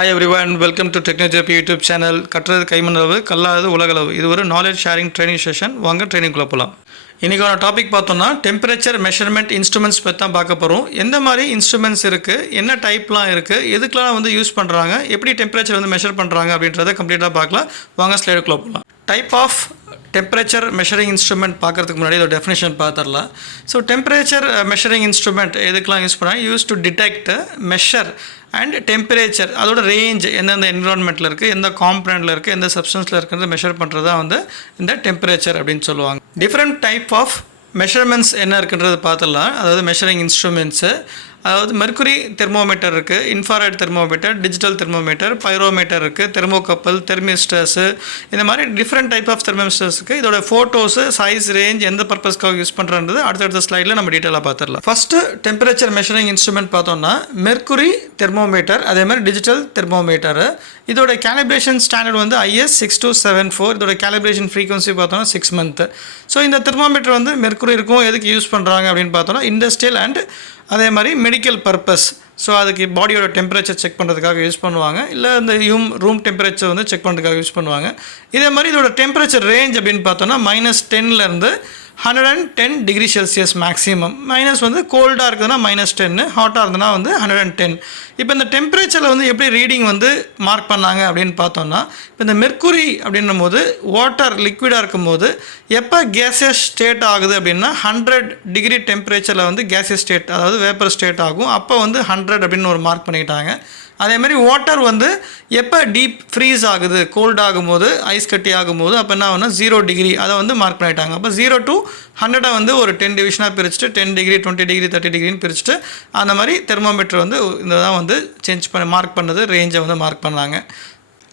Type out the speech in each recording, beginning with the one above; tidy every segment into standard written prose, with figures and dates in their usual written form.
Hi everyone, welcome to Technology YouTube channel. கற்றது கைமண்ணளவு கல்லாதது உலகளவு. இது ஒரு நாலேஜ் ஷேரிங் ட்ரைனிங் செஷன். வாங்க ட்ரைனிங்குள்ளே போகலாம். இன்றைக்கான டாபிக் பார்த்தோம்னா டெம்பரேச்சர் மெஷர்மெண்ட் இன்ஸ்ட்ருமெண்ட்ஸ் பற்றி தான் பார்க்க போகிறோம். எந்த மாதிரி இன்ஸ்ட்ருமெண்ட்ஸ் இருக்குது, என்ன டைப்லாம் இருக்குது, எதுக்கெலாம் வந்து யூஸ் பண்ணுறாங்க, எப்படி டெம்பரேச்சர் வந்து மெஷர் பண்ணுறாங்க அப்படின்றத கம்ப்ளீட்டாக பார்க்கலாம். வாங்க ஸ்லைடுக்குள்ளே போகலாம். Type of temperature measuring instrument பார்க்குறதுக்கு முன்னாடி இதோட டெஃபினேஷன் பார்த்துடலாம். ஸோ டெம்பரேச்சர் மெஷரிங் இன்ஸ்ட்ருமெண்ட் எதுக்கெலாம் யூஸ் பண்ணுறாங்க, use to detect measure and temperature, அதோட ரேஞ்ச் எந்தெந்த என்விரான்மெண்ட்டில் இருக்குது, எந்த காம்பனண்ட்டில் இருக்குது, எந்த சப்ஸ்டன்ஸில் இருக்கிறது மெஷர் பண்ணுறது தான் வந்து இந்த டெம்பரேச்சர் அப்படின்னு சொல்லுவாங்க. டிஃப்ரெண்ட் டைப் ஆஃப் மெஷர்மெண்ட்ஸ் என்ன இருக்குன்றது பார்த்துடலாம். அதாவது மெஷரிங் இன்ஸ்ட்ருமெண்ட்ஸு, அதாவது மெர்க்குரி தெர்மோமீட்டர் இருக்குது, infrared thermometer, digital thermometer, pyrometer இருக்குது, தெர்மோகப்பல், தெர்மிஸ்டர்ஸு, இந்த மாதிரி டிஃப்ரெண்ட் டைப் ஆஃப் தெர்மோமீட்டர்ஸ் இருக்குது. இதோட ஃபோட்டோஸு, சைஸ், ரேஞ்ச், எந்த பர்பஸ்க்காக யூஸ் பண்ணுறது அடுத்தடுத்த ஸ்லைடில் நம்ம டீட்டெயிலாக பார்த்துடலாம். ஃபஸ்ட்டு டெம்பரேச்சர் மெஷரிங் இன்ஸ்ட்ருமெண்ட் பார்த்தோம்னா மெர்க்குரி தெர்மோமீட்டர், அதே மாதிரி டிஜிட்டல் தெர்மோமீட்டரு. இதோட கேலிப்ரேஷன் ஸ்டாண்டர்ட் வந்து IS 6274. இதோட கேலிப்ரேஷன் ஃப்ரீக்வன்சி பார்த்தோம்னா 6 months. ஸோ இந்த தெர்மோமீட்டர் வந்து மெர்க்குரி இருக்கும், எதுக்கு யூஸ் பண்ணுறாங்க அப்படின்னு பார்த்தோம்னா இண்டஸ்ட்ரியல் அண்ட் அதே மாதிரி மெடிக்கல் பர்பஸ். ஸோ அதுக்கு பாடியோட டெம்பரேச்சர் செக் பண்ணுறதுக்காக யூஸ் பண்ணுவாங்க, இல்லை இந்த ரூம் டெம்பரேச்சர் வந்து செக் பண்ணுறதுக்காக யூஸ் பண்ணுவாங்க. இதே மாதிரி இதோட டெம்பரேச்சர் ரேஞ்ச் அப்படின்னு பார்த்தோன்னா -10 110 டிகிரி செல்சியஸ் மேக்ஸிமம். மைனஸ் வந்து கோல்டாக இருக்குதுன்னா -10, ஹாட்டாக இருந்ததுன்னா வந்து 110. இப்போ இந்த டெம்பரேச்சரில் வந்து எப்படி ரீடிங் வந்து மார்க் பண்ணாங்க அப்படின்னு பார்த்தோம்னா, இப்போ இந்த மெர்க்குரி அப்படின்னும் போது வாட்டர் லிக்விடாக இருக்கும்போது எப்போ கேசியஸ் ஸ்டேட் ஆகுது அப்படின்னா 100 டிகிரி டெம்பரேச்சரில் வந்து கேசியஸ் ஸ்டேட், அதாவது வேப்பர் ஸ்டேட் ஆகும். அப்போ வந்து 100 அப்படின்னு ஒரு மார்க் பண்ணிக்கிட்டாங்க. அதேமாதிரி வாட்டர் வந்து எப்போ டீப் ஃப்ரீஸ் ஆகுது, கோல்ட் ஆகும்போது, ஐஸ் கட்டி ஆகும்போது அப்போ என்ன ஆகுனா 0 டிகிரி, அதை வந்து மார்க் பண்ணிட்டாங்க. அப்போ 0 to 100 வந்து ஒரு 10 டிவிஷனாக பிரிச்சுட்டு 10 டிகிரி 20 டிகிரி 30 டிகிரின்னு பிரிச்சுட்டு அந்த மாதிரி தெர்மோமீட்டர் வந்து இந்த தான் வந்து சேஞ்ச் பண்ணி மார்க் பண்ணது, ரேஞ்சை வந்து மார்க் பண்ணாங்க.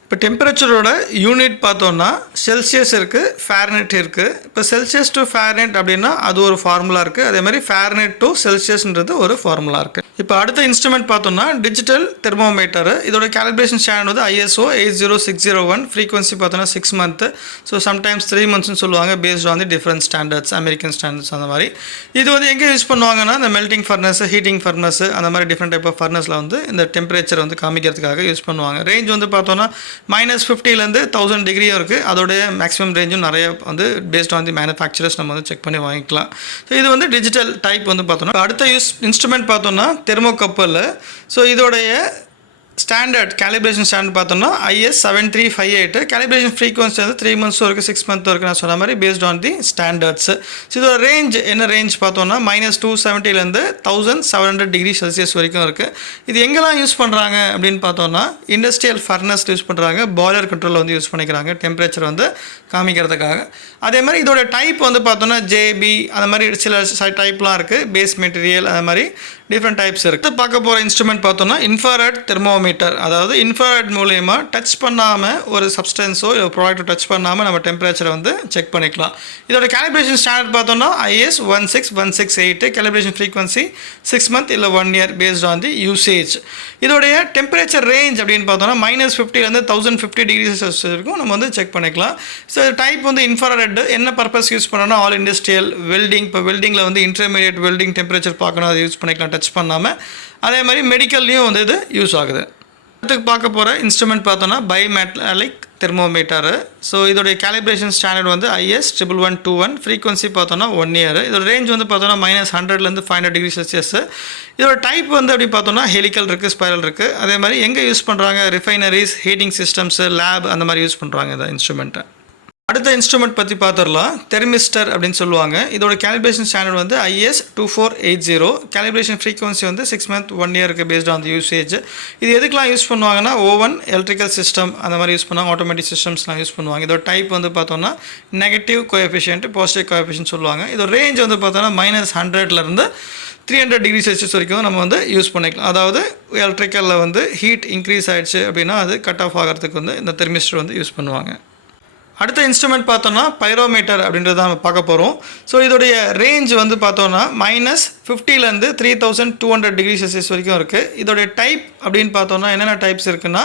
இப்போ டெம்பரேச்சரோட யூனிட் பார்த்தோன்னா செல்சியஸ் இருக்குது, ஃபேரனைட் இருக்குது. இப்போ செல்சியஸ் டு ஃபேரனைட் அப்படின்னா அது ஒரு ஃபார்முலா இருக்குது. அதேமாதிரி ஃபேரனைட் டு செல்சியஸ்ன்றது ஒரு ஃபார்முலா இருக்குது. இப்போ அடுத்த இன்ஸ்ட்ருமெண்ட் பார்த்தோம்னா டிஜிட்டல் தெர்மோமீட்டர். இதோட கேலிப்ரேஷன் ஸ்டாண்டர்ட் வந்து ISO 80601. ஃப்ரீக்வன்சி பார்த்தோன்னா 6 months. ஸோ சம்டைம்ஸ் 3 monthsனு சொல்லுவாங்க, based on the different standards, American standards. அந்த மாதிரி இது வந்து எங்கே யூஸ் பண்ணுவாங்கன்னா இந்த மெல்டிங் ஃபர்னஸ், ஹீட்டிங் ஃபர்னஸ், அந்த மாதிரி டிஃப்ரெண்ட் டைப் ஆஃப் ஃபர்னஸில் வந்து இந்த டெம்பரேச்சர் வந்து காமிக்கிறதுக்காக யூஸ் பண்ணுவாங்க. ரேஞ்ச் வந்து பார்த்தோன்னா -50 1000 டிகிரியும் இருக்குது. அதோடைய மேக்ஸிமம் ரேஞ்சும் நிறைய வந்து பேஸ்ட் ஆன் தி மேனுஃபேக்சரர்ஸ் நம்ம வந்து செக் பண்ணி வாங்கிக்கலாம். ஸோ இது வந்து டிஜிட்டல் டைப் வந்து பார்த்தோன்னா. அடுத்த இன்ஸ்ட்ருமெண்ட் பார்த்தோன்னா தெர்மோகப்பல். ஸோ இதோடைய ஸ்டாண்டர்ட் கேலிப்ரேஷன் ஸ்டாண்டர்ட் பார்த்தோம்னா IS 7358. கேலிப்ரேஷன் ஃப்ரீக்வன்சி வந்து 3 months இருக்குது, 6 months இருக்குது. நான் சொன்ன மாதிரி based on the standards. So இதோட ரேஞ்ச் என்ன ரேஞ்ச் பார்த்தோம்னா -270 1700 டிகிரி செல்சியஸ் வரைக்கும் இருக்குது. இது எங்கெல்லாம் யூஸ் பண்ணுறாங்க அப்படின்னு பார்த்தோம்னா இண்டஸ்ட்ரியல் ஃபர்னஸ் யூஸ் பண்ணுறாங்க, பாய்லர் கண்ட்ரோலில் வந்து யூஸ் பண்ணிக்கிறாங்க டெம்பரேச்சர் வந்து காமிக்கிறதுக்காக. அதே மாதிரி இதோட டைப் வந்து பார்த்தோம்னா JB, அந்த மாதிரி சில டைப்லாம் இருக்குது, பேஸ் மெட்டீரியல், அந்த மாதிரி டிஃப்ரெண்ட் டைப்ஸ் இருக்குது. பார்க்க போகிற இன்ஸ்ட்ருமெண்ட் பார்த்தோம்னா இன்ஃப்ராரெட் தெர்மோமீட்டர். அதாவது இன்ஃப்ராரெட் மூலயமா டச் பண்ணாமல் ஒரு சப்ஸ்டன்ஸோ இல்லை ப்ராடக்ட்டோ டச் பண்ணாமல் நம்ம டெம்பரேச்சரை வந்து செக் பண்ணிக்கலாம். இதோட கேலிப்ரேஷன் ஸ்டாண்டர்ட் பார்த்தோம்னா IS 16168. கேலிப்ரேஷன் ஃப்ரீக்வன்சி 6 months இல்லை 1 year based on the usage. இதோடைய டெம்பரேச்சர் ரேஞ்ச் அப்படின்னு பார்த்தோம்னா -50 1050 டிகிரி செல்சியஸ் வரைக்கும் நம்ம வந்து செக் பண்ணிக்கலாம். ஸோ டைப் வந்து இன்ஃப்ராரெட் என்ன பர்பஸ் யூஸ் பண்ணோன்னா ஆல் இண்டஸ்ட்ரியல் வெல்டிங். இப்போ வெல்டிங்கில் வந்து இன்டர்மீடியட் வெல்டிங் டெம்பரேச்சர் பார்க்கணும், அதை யூஸ் பண்ணிக்கலாம் டச் பண்ணாமல். அதே மாதிரி மெடிக்கல்லையும் வந்து இது யூஸ் ஆகுது. அடுத்து பார்க்க போகிற இன்ஸ்ட்ருமெண்ட் பார்த்தோன்னா பைமெட்டாலிக் தெர்மோமீட்டரு. ஸோ இதோடைய கேலிப்ரேஷன் ஸ்டாண்டர்ட் வந்து IS 1121. ஃப்ரீக்வன்சி பார்த்தோன்னா 1 year. இதோட ரேஞ்ச் வந்து பார்த்தோன்னா -100 500 டிகிரி செல்சியஸ். இதோட டைப் வந்து அப்படி பார்த்தோன்னா ஹெலிக்கல் இருக்குது, ஸ்பைரல் இருக்குது. அதே மாதிரி எங்கே யூஸ் பண்ணுறாங்க, ரிஃபைனரிஸ், ஹீட்டிங் சிஸ்டம்ஸு, லேப், அந்த மாதிரி யூஸ் பண்ணுறாங்க இந்த இன்ஸ்ட்ருமெண்ட்டை. அடுத்த இன்ஸ்ட்ருமெண்ட் பற்றி பார்த்துடலாம். தெர்மிஸ்டர் அப்படின்னு சொல்லுவாங்க. இதோட கேலிப்ரேஷன் ஸ்டாண்டர்ட் வந்து IS 2480. கேலிப்ரேஷன் ஃப்ரீக்வன்சி வந்து 6 months 1 year இருக்குது பேஸ்ட் ஆன் தி யூசேஜ். இது எதுக்கெலாம் யூஸ் பண்ணுவாங்கன்னா ஓவன், எலக்ட்ரிக்கல் சிஸ்டம், அந்த மாதிரி யூஸ் பண்ணுவாங்க, ஆட்டோமேட்டிக் சிஸ்டம்ஸ்லாம் யூஸ் பண்ணுவாங்க. இதோட டைப் வந்து பார்த்தோன்னா நெகட்டிவ் கோஎஃபிஷியன்ட், பாசிட்டிவ் கோஎஃபிஷியன்ட் சொல்லுவாங்க. இதோட ரேஞ்ச் வந்து பார்த்தோன்னா -100 300 டிகிரி செல்சியஸ் வரைக்கும் நம்ம வந்து யூஸ் பண்ணிக்கலாம். அதாவது எலக்ட்ரிக்கலில் வந்து ஹீட் இன்க்ரீஸ் ஆகிடுச்சு அப்படின்னா அது கட் ஆஃப் ஆகிறதுக்கு வந்து இந்த தெர்மிஸ்டர் வந்து யூஸ் பண்ணுவாங்க. அடுத்த இன்ஸ்ட்ருமெண்ட் பார்த்தோன்னா பைரோமீட்டர் அப்படின்றத நம்ம பார்க்க போகிறோம். ஸோ இதோடைய ரேஞ்ச் வந்து பார்த்தோன்னா -50 3200 டிகிரி செல்சியஸ் வரைக்கும் இருக்குது. இதோடைய டைப் அப்படின்னு பார்த்தோன்னா என்னென்ன டைப்ஸ் இருக்குன்னா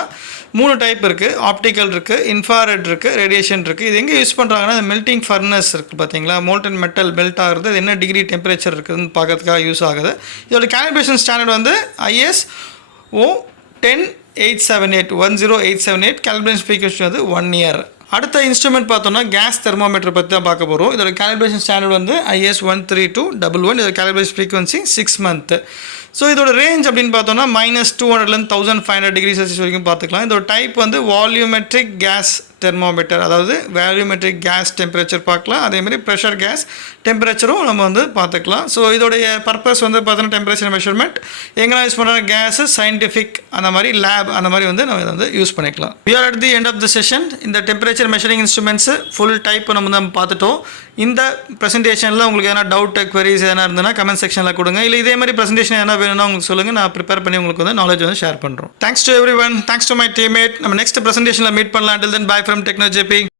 3 டைப் இருக்குது. ஆப்டிக்கல் இருக்குது, இன்ஃப்ராரெட் இருக்குது, ரேடியேஷன் இருக்குது. இது எங்கே யூஸ் பண்ணுறாங்கன்னா இந்த மெல்டிங் ஃபர்னஸ் இருக்குது பார்த்தீங்களா, மோல்டன் மெட்டல் மெல்ட் ஆகுறது, இது என்ன டிகிரி டெம்பரேச்சர் இருக்குதுன்னு பார்க்கறதுக்காக யூஸ் ஆகுது. இதோட கேலிப்ரேஷன் ஸ்டாண்டர்ட் வந்து IS 10 10878 கேலிப்ரேஷன் ஃப்ரீக்வன்சி வந்து 1 இயர். அடுத்த இன்ஸ்ட்ருமெண்ட் பார்த்தோம்னா கேஸ் தெர்மோமீட்டர் பற்றி தான் பார்க்க போகிறோம். இதோட கேலிப்ரேஷன் ஸ்டாண்டர்ட் வந்து IS 13211. இதோட கேலிப்ரேஷன் ஃப்ரீக்வன்சி 6 month. ஸோ இதோட ரேஞ்ச் அப்படின்னு பார்த்தோம்னா -200 1500 டிகிரி செல்சியஸ் வரைக்கும் பார்த்துக்கலாம். இதோட டைப் வந்து வால்யூமெட்ரிக் கேஸ் தெர்மோமீட்டர், அதாவது வால்யூமெட்ரிக் கேஸ் டெம்பரேச்சர் பார்க்கலாம். அதேமாதிரி ப்ரெஷர் கேஸ் டெம்பரேச்சரும் நம்ம வந்து பார்த்துக்கலாம். ஸோ இதோடைய பர்பஸ் வந்து பார்த்தோன்னா டெம்பரேச்சர் மெஷர்மெண்ட் எங்கெல்லாம் யூஸ் பண்ணுறாங்க, கேஸு, சயின்டிஃபிக், அந்த மாதிரி லேப், அந்த மாதிரி வந்து நம்ம இதை வந்து யூஸ் பண்ணிக்கலாம். We are at the end of the session. இந்த temperature measuring instruments full type நம்ம பார்த்துட்டோம். இந்த ப்ரெசன்டேஷனில் உங்களுக்கு எதனா டவுட், queries எதனா இருந்ததுன்னா கமெண்ட் செக்ஷனில் கொடுங்க. இல்லை இதே மாதிரி ப்ரெசன்டேஷன் எதனா வேணும்னா உங்களுக்கு சொல்லுங்கள். நான் ப்ரிப்பேர் பண்ணி உங்களுக்கு வந்து நாலேஜ் வந்து ஷேர் பண்ணுறோம். Thanks to every one. Thanks to my teammate. நம்ம நெக்ஸ்ட் ப்ரெசன்டேஷனில் மீட் பண்ணலாம். Till then, bye from TechnoJP.